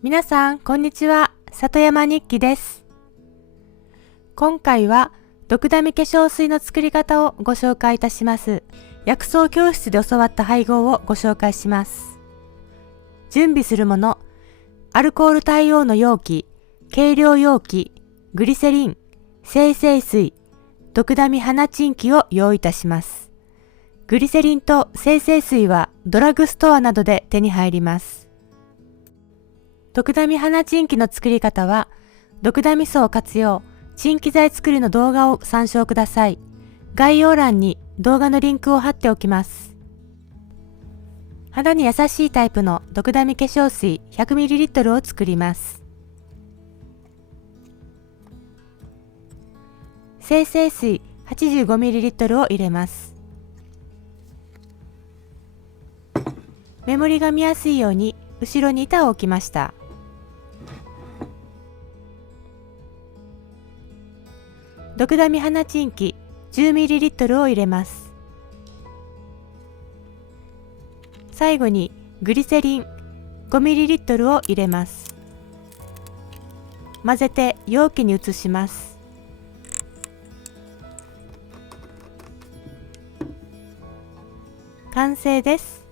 皆さん、こんにちは。里山日記です。今回は、ドクダミ化粧水の作り方をご紹介いたします。薬草教室で教わった配合をご紹介します。準備するもの、アルコール対応の容器、計量容器、グリセリン、精製水、ドクダミ花チンキを用意いたします。グリセリンと精製水はドラッグストアなどで手に入ります。ドクダミ花チンキの作り方は、ドクダミ素を活用、チンキ剤作りの動画を参照ください。概要欄に動画のリンクを貼っておきます。肌に優しいタイプのドクダミ化粧水 100ml を作ります。精製水 85ml を入れます。目盛りが見やすいように後ろに板を置きました。ドクダミ花チンキ 10ml を入れます。最後にグリセリン 5ml を入れます。混ぜて容器に移します。完成です。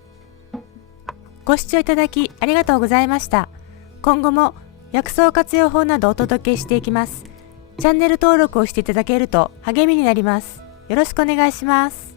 ご視聴いただきありがとうございました。今後も薬草活用法などお届けしていきます。チャンネル登録をしていただけると励みになります。よろしくお願いします。